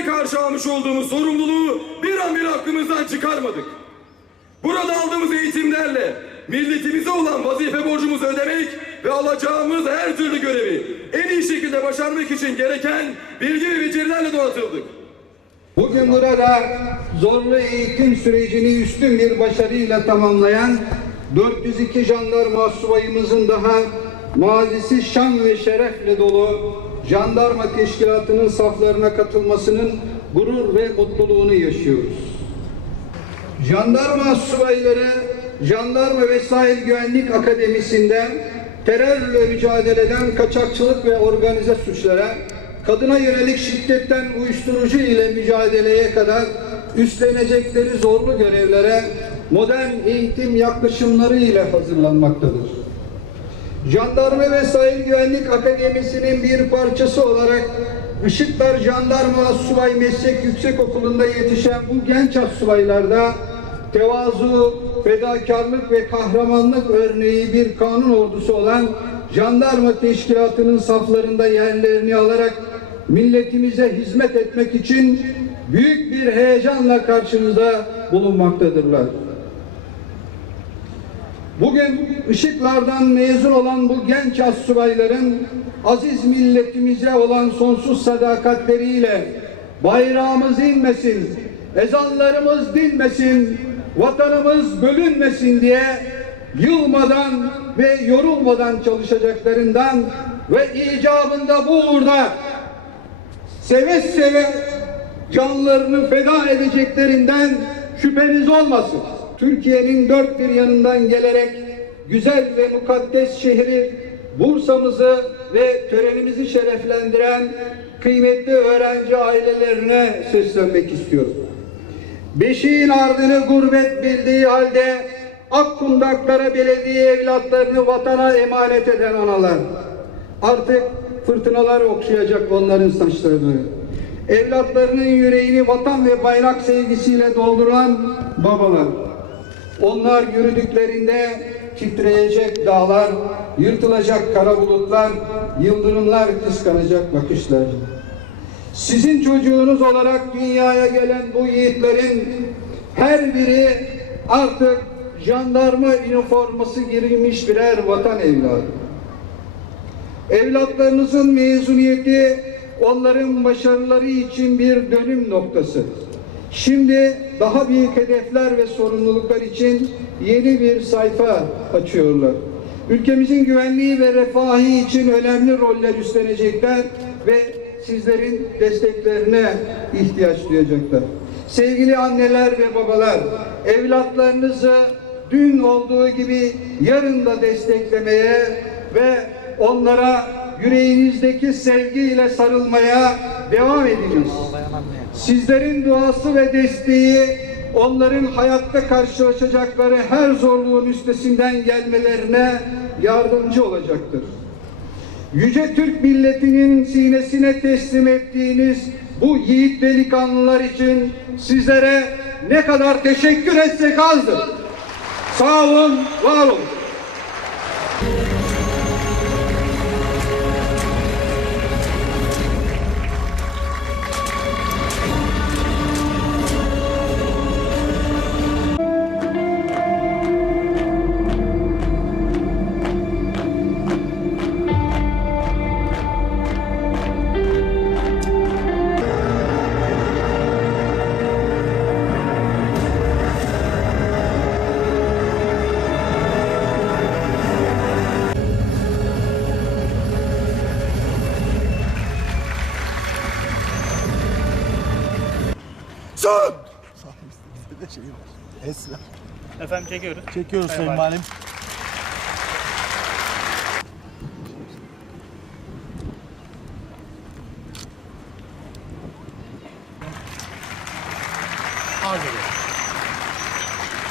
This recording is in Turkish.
kendimize karşı almış olduğumuz sorumluluğu bir an bile aklımızdan çıkarmadık. Burada aldığımız eğitimlerle milletimize olan vazife borcumuzu ödemek ve alacağımız her türlü görevi en iyi şekilde başarmak için gereken bilgi ve becerilerle donatıldık. Bugün burada zorlu eğitim sürecini üstün bir başarıyla tamamlayan 402 jandarma subayımızın daha mazisi şan ve şerefle dolu jandarma teşkilatının saflarına katılmasının gurur ve mutluluğunu yaşıyoruz. Jandarma subayları Jandarma ve Sahil Güvenlik Akademisi'nden terörle mücadeleden kaçakçılık ve organize suçlara, kadına yönelik şiddetten uyuşturucu ile mücadeleye kadar üstlenecekleri zorlu görevlere modern eğitim yaklaşımları ile hazırlanmaktadır. Jandarma ve Sahil Güvenlik Akademisi'nin bir parçası olarak Işıklar Jandarma Subay Meslek Yüksekokulu'nda yetişen bu genç subaylarda tevazu, fedakarlık ve kahramanlık örneği bir kanun ordusu olan jandarma teşkilatının saflarında yerlerini alarak milletimize hizmet etmek için büyük bir heyecanla karşımızda bulunmaktadırlar. Bugün ışıklardan mezun olan bu genç astsubayların aziz milletimize olan sonsuz sadakatleriyle bayrağımız inmesin, ezanlarımız dinmesin, vatanımız bölünmesin diye yılmadan ve yorulmadan çalışacaklarından ve icabında bu uğurda seve seve canlarını feda edeceklerinden şüpheniz olmasın. Türkiye'nin dört bir yanından gelerek güzel ve mukaddes şehri Bursa'mızı ve törenimizi şereflendiren kıymetli öğrenci ailelerine seslenmek istiyorum. Beşiğin ardını gurbet bildiği halde Akkundaklara belediye evlatlarını vatana emanet eden analar. Artık fırtınalar okşayacak onların saçlarını. Evlatlarının yüreğini vatan ve bayrak sevgisiyle dolduran babalar. Onlar yürüdüklerinde titreyecek dağlar, yırtılacak kara bulutlar, yıldırımlar kıskanacak bakışlar. Sizin çocuğunuz olarak dünyaya gelen bu yiğitlerin her biri artık jandarma üniforması girilmiş birer vatan evladı. Evlatlarınızın mezuniyeti onların başarıları için bir dönüm noktası. Şimdi daha büyük hedefler ve sorumluluklar için yeni bir sayfa açıyorlar. Ülkemizin güvenliği ve refahı için önemli roller üstlenecekler ve sizlerin desteklerine ihtiyaç duyacaklar. Sevgili anneler ve babalar, evlatlarınızı dün olduğu gibi yarın da desteklemeye ve onlara yüreğinizdeki sevgiyle sarılmaya devam ediniz. Sizlerin duası ve desteği onların hayatta karşılaşacakları her zorluğun üstesinden gelmelerine yardımcı olacaktır. Yüce Türk milletinin sinesine teslim ettiğiniz bu yiğit delikanlılar için sizlere ne kadar teşekkür etsek azdır. Sağ olun, var olun. Son! Esra. Efendim çekiyoruz. Çekiyoruz Sayın Sayın Valim. Ediyorum.